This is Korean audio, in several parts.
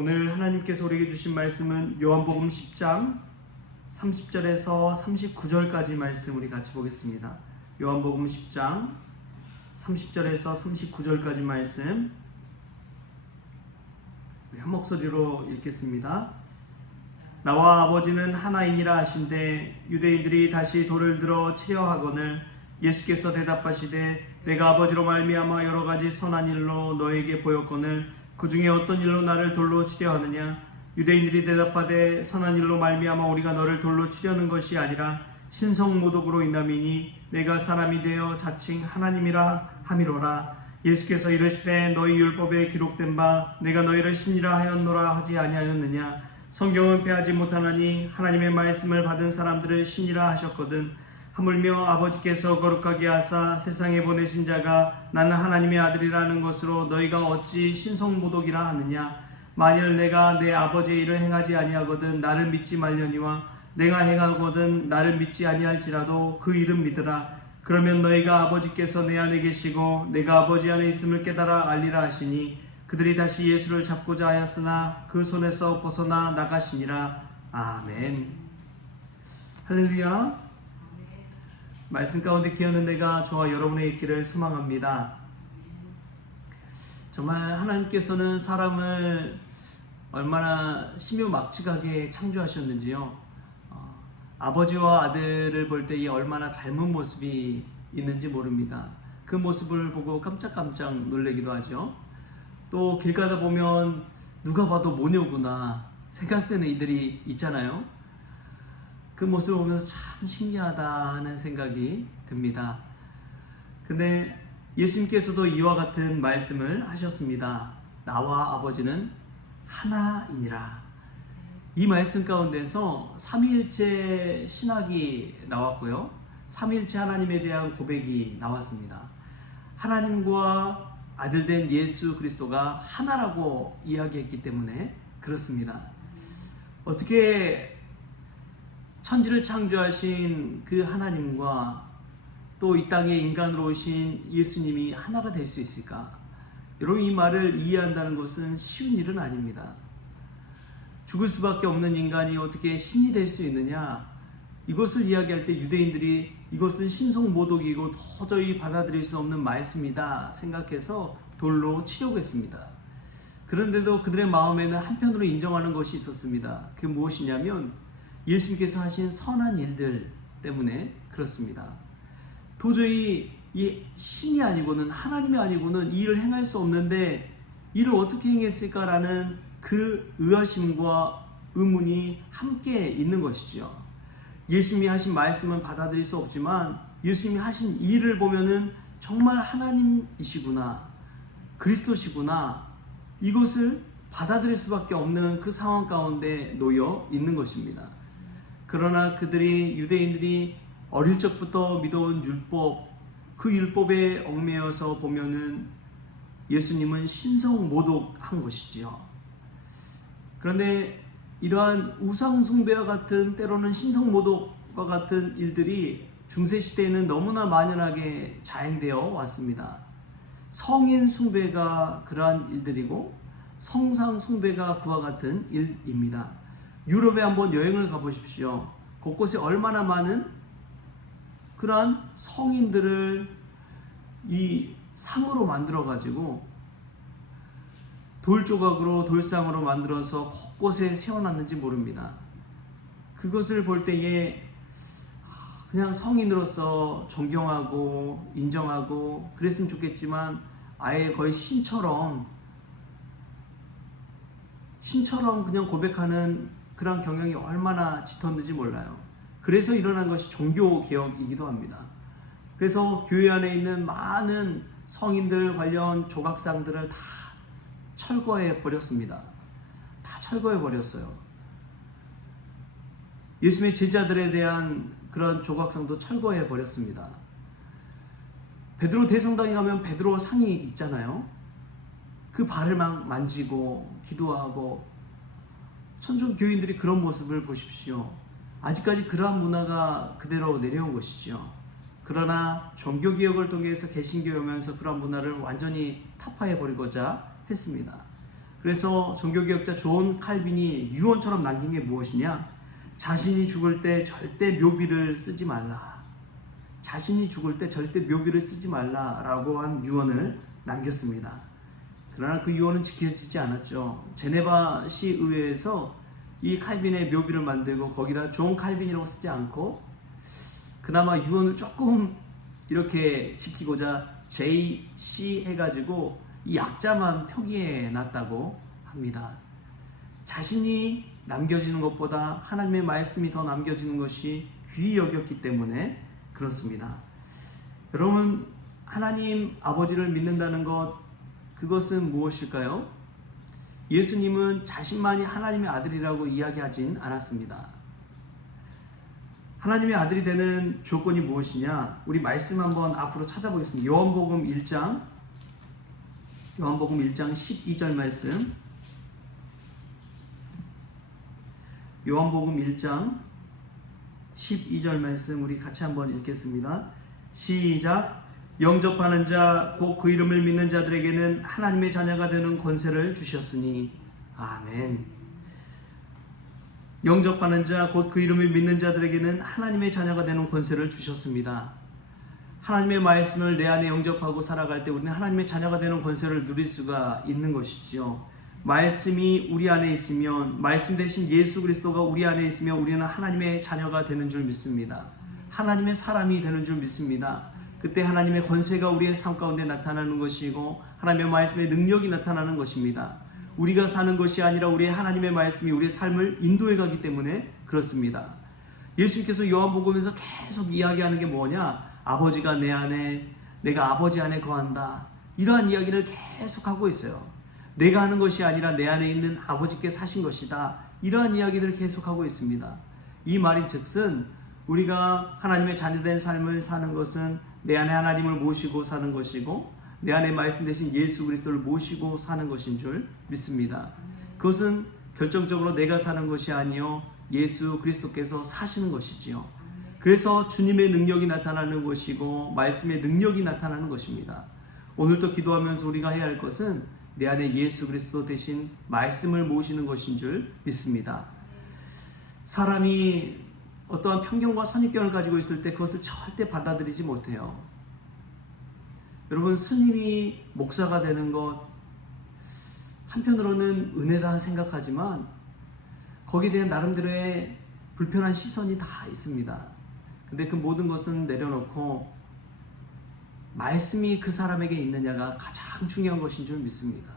오늘 하나님께서 우리에게 주신 말씀은 요한복음 10장 30절에서 39절까지 말씀 우리 같이 보겠습니다. 요한복음 10장 30절에서 39절까지 말씀 우리 한 목소리로 읽겠습니다. 나와 아버지는 하나이니라 하신대 유대인들이 다시 돌을 들어 치려 하거늘 예수께서 대답하시되 내가 아버지로 말미암아 여러 가지 선한 일로 너에게 보였거늘 그 중에 어떤 일로 나를 돌로 치려 하느냐? 유대인들이 대답하되 선한 일로 말미암아 우리가 너를 돌로 치려는 것이 아니라 신성모독으로 인함이니 내가 사람이 되어 자칭 하나님이라 함이로라. 예수께서 이르시되 너희 율법에 기록된 바 내가 너희를 신이라 하였노라 하지 아니하였느냐? 성경은 패하지 못하나니 하나님의 말씀을 받은 사람들을 신이라 하셨거든. 하물며 아버지께서 거룩하게 하사 세상에 보내신 자가 나는 하나님의 아들이라는 것으로 너희가 어찌 신성모독이라 하느냐? 만일 내가 내 아버지의 일을 행하지 아니하거든 나를 믿지 말려니와 내가 행하거든 나를 믿지 아니할지라도 그 일은 믿으라. 그러면 너희가 아버지께서 내 안에 계시고 내가 아버지 안에 있음을 깨달아 알리라 하시니 그들이 다시 예수를 잡고자 하였으나 그 손에서 벗어나 나가시니라. 아멘. 할렐루야. 말씀 가운데 귀한 은혜가 저와 여러분의 있기를 소망합니다. 정말 하나님께서는 사람을 얼마나 신묘막측하게 창조하셨는지요. 아버지와 아들을 볼 때 얼마나 닮은 모습이 있는지 모릅니다. 그 모습을 보고 깜짝깜짝 놀라기도 하죠. 또 길 가다 보면 누가 봐도 모녀구나 생각되는 이들이 있잖아요. 그 모습을 보면서 참 신기하다 하는 생각이 듭니다. 근데 예수님께서도 이와 같은 말씀을 하셨습니다. 나와 아버지는 하나이니라. 이 말씀 가운데서 삼위일체 신학이 나왔고요. 삼위일체 하나님에 대한 고백이 나왔습니다. 하나님과 아들된 예수 그리스도가 하나라고 이야기했기 때문에 그렇습니다. 어떻게 천지를 창조하신 그 하나님과 또 이 땅에 인간으로 오신 예수님이 하나가 될 수 있을까? 여러분, 이 말을 이해한다는 것은 쉬운 일은 아닙니다. 죽을 수밖에 없는 인간이 어떻게 신이 될 수 있느냐? 이것을 이야기할 때 유대인들이 이것은 신성모독이고 도저히 받아들일 수 없는 말씀이다 생각해서 돌로 치려고 했습니다. 그런데도 그들의 마음에는 한편으로 인정하는 것이 있었습니다. 그게 무엇이냐면 예수님께서 하신 선한 일들 때문에 그렇습니다. 도저히 이 신이 아니고는 하나님이 아니고는 이 일을 행할 수 없는데 이를 어떻게 행했을까라는 그 의아심과 의문이 함께 있는 것이죠. 예수님이 하신 말씀은 받아들일 수 없지만 예수님이 하신 일을 보면은 정말 하나님이시구나, 그리스도시구나, 이것을 받아들일 수밖에 없는 그 상황 가운데 놓여 있는 것입니다. 그러나 그들이 유대인들이 어릴 적부터 믿어온 율법, 그 율법에 얽매여서 보면은 예수님은 신성모독한 것이지요. 그런데 이러한 우상숭배와 같은 때로는 신성모독과 같은 일들이 중세시대에는 너무나 만연하게 자행되어 왔습니다. 성인숭배가 그러한 일들이고 성상숭배가 그와 같은 일입니다. 유럽에 한번 여행을 가보십시오. 곳곳에 얼마나 많은 그러한 성인들을 이 상으로 만들어가지고 돌조각으로 돌상으로 만들어서 곳곳에 세워놨는지 모릅니다. 그것을 볼 때에 그냥 성인으로서 존경하고 인정하고 그랬으면 좋겠지만 아예 거의 신처럼 그냥 고백하는 그런 경향이 얼마나 짙었는지 몰라요. 그래서 일어난 것이 종교개혁이기도 합니다. 그래서 교회 안에 있는 많은 성인들 관련 조각상들을 다 철거해 버렸습니다. 다 철거해 버렸어요. 예수님의 제자들에 대한 그런 조각상도 철거해 버렸습니다. 베드로 대성당에 가면 베드로 상이 있잖아요. 그 발을 막 만지고 기도하고 천주 교인들이 그런 모습을 보십시오. 아직까지 그러한 문화가 그대로 내려온 것이죠. 그러나 종교개혁을 통해서 개신교에 오면서 그러한 문화를 완전히 타파해버리고자 했습니다. 그래서 종교개혁자 존 칼빈이 유언처럼 남긴 게 무엇이냐? 자신이 죽을 때 절대 묘비를 쓰지 말라. 자신이 죽을 때 절대 묘비를 쓰지 말라라고 한 유언을 남겼습니다. 그러나 그 유언은 지켜지지 않았죠. 제네바 시의회에서 이 칼빈의 묘비를 만들고 거기다 존 칼빈이라고 쓰지 않고 그나마 유언을 조금 이렇게 지키고자 JC 해가지고 이 약자만 표기해 놨다고 합니다. 자신이 남겨지는 것보다 하나님의 말씀이 더 남겨지는 것이 귀히 여겼기 때문에 그렇습니다. 여러분, 하나님 아버지를 믿는다는 것, 그것은 무엇일까요? 예수님은 자신만이 하나님의 아들이라고 이야기하진 않았습니다. 하나님의 아들이 되는 조건이 무엇이냐? 우리 말씀 한번 앞으로 찾아보겠습니다. 요한복음 1장 12절 말씀. 요한복음 1장 12절 말씀 우리 같이 한번 읽겠습니다. 시작. 영접하는 자 곧 그 이름을 믿는 자들에게는 하나님의 자녀가 되는 권세를 주셨으니. 아멘. 영접하는 자 곧 그 이름을 믿는 자들에게는 하나님의 자녀가 되는 권세를 주셨습니다. 하나님의 말씀을 내 안에 영접하고 살아갈 때 우리는 하나님의 자녀가 되는 권세를 누릴 수가 있는 것이죠. 말씀이 우리 안에 있으면, 말씀 대신 예수 그리스도가 우리 안에 있으면 우리는 하나님의 자녀가 되는 줄 믿습니다. 하나님의 사람이 되는 줄 믿습니다. 그때 하나님의 권세가 우리의 삶 가운데 나타나는 것이고 하나님의 말씀의 능력이 나타나는 것입니다. 우리가 사는 것이 아니라 우리의 하나님의 말씀이 우리의 삶을 인도해 가기 때문에 그렇습니다. 예수님께서 요한복음에서 계속 이야기하는 게 뭐냐? 아버지가 내 안에, 내가 아버지 안에 거한다. 이러한 이야기를 계속 하고 있어요. 내가 하는 것이 아니라 내 안에 있는 아버지께 사신 것이다. 이러한 이야기들을 계속하고 있습니다. 이 말인 즉슨 우리가 하나님의 자녀된 삶을 사는 것은 내 안에 하나님을 모시고 사는 것이고 내 안에 말씀 대신 예수 그리스도를 모시고 사는 것인 줄 믿습니다. 그것은 결정적으로 내가 사는 것이 아니요 예수 그리스도께서 사시는 것이지요. 그래서 주님의 능력이 나타나는 것이고 말씀의 능력이 나타나는 것입니다. 오늘도 기도하면서 우리가 해야 할 것은 내 안에 예수 그리스도 대신 말씀을 모시는 것인 줄 믿습니다. 사람이 어떠한 편견과 선입견을 가지고 있을 때 그것을 절대 받아들이지 못해요. 여러분, 스님이 목사가 되는 것 한편으로는 은혜다 생각하지만 거기에 대한 나름대로의 불편한 시선이 다 있습니다. 근데 그 모든 것은 내려놓고 말씀이 그 사람에게 있느냐가 가장 중요한 것인 줄 믿습니다.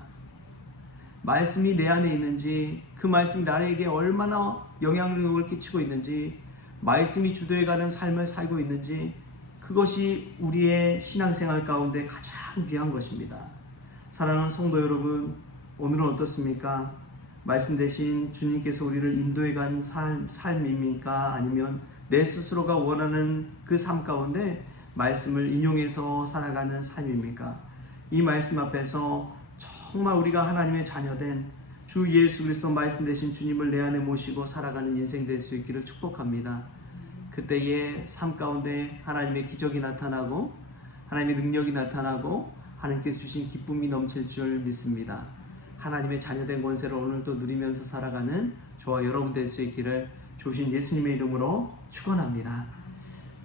말씀이 내 안에 있는지, 그 말씀이 나에게 얼마나 영향력을 끼치고 있는지, 말씀이 주도해가는 삶을 살고 있는지, 그것이 우리의 신앙생활 가운데 가장 귀한 것입니다. 사랑하는 성도 여러분, 오늘은 어떻습니까? 말씀 대신 주님께서 우리를 인도해간 삶입니까? 아니면 내 스스로가 원하는 그 삶 가운데 말씀을 인용해서 살아가는 삶입니까? 이 말씀 앞에서 정말 우리가 하나님의 자녀된 주 예수 그리스도 말씀 대신 주님을 내 안에 모시고 살아가는 인생 될 수 있기를 축복합니다. 그때의 삶 가운데 하나님의 기적이 나타나고 하나님의 능력이 나타나고 하나님께서 주신 기쁨이 넘칠 줄 믿습니다. 하나님의 자녀된 권세를 오늘도 누리면서 살아가는 저와 여러분 될 수 있기를 주신 예수님의 이름으로 축원합니다.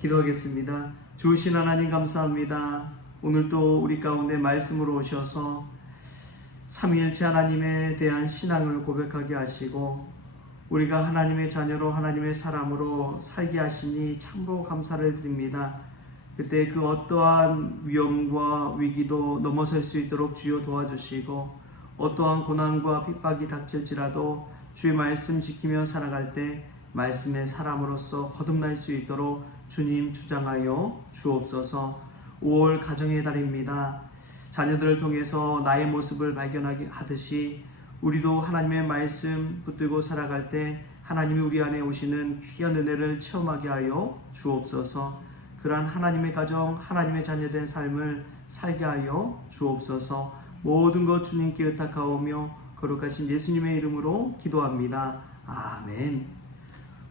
기도하겠습니다. 좋으신 하나님 감사합니다. 오늘도 우리 가운데 말씀으로 오셔서 삼위일체 하나님에 대한 신앙을 고백하게 하시고 우리가 하나님의 자녀로 하나님의 사람으로 살게 하시니 참으로 감사를 드립니다. 그때 그 어떠한 위험과 위기도 넘어설 수 있도록 주여 도와주시고 어떠한 고난과 핍박이 닥칠지라도 주의 말씀 지키며 살아갈 때 말씀의 사람으로서 거듭날 수 있도록 주님 주장하여 주옵소서. 5월 가정의 달입니다. 자녀들을 통해서 나의 모습을 발견하게 하듯이 우리도 하나님의 말씀 붙들고 살아갈 때 하나님이 우리 안에 오시는 귀한 은혜를 체험하게 하여 주옵소서. 그러한 하나님의 가정, 하나님의 자녀된 삶을 살게 하여 주옵소서. 모든 것 주님께 의탁하오며 거룩하신 예수님의 이름으로 기도합니다. 아멘.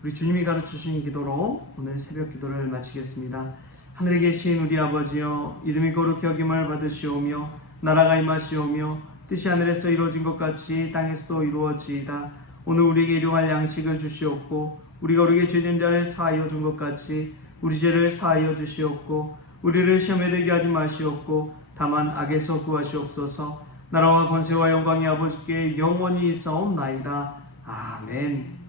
우리 주님이 가르쳐주신 기도로 오늘 새벽 기도를 마치겠습니다. 하늘에 계신 우리 아버지여, 이름이 거룩히 여김을 받으시오며 나라가 임하시오며 뜻이 하늘에서 이루어진 것 같이 땅에서도 이루어지이다. 오늘 우리에게 일용할 양식을 주시옵고 우리가 우리에게 죄진 자를 사하여 준 것 같이 우리 죄를 사하여 주시옵고 우리를 시험에 들게 하지 마시옵고 다만 악에서 구하시옵소서. 나라와 권세와 영광이 아버지께 영원히 있사옵나이다. 아멘.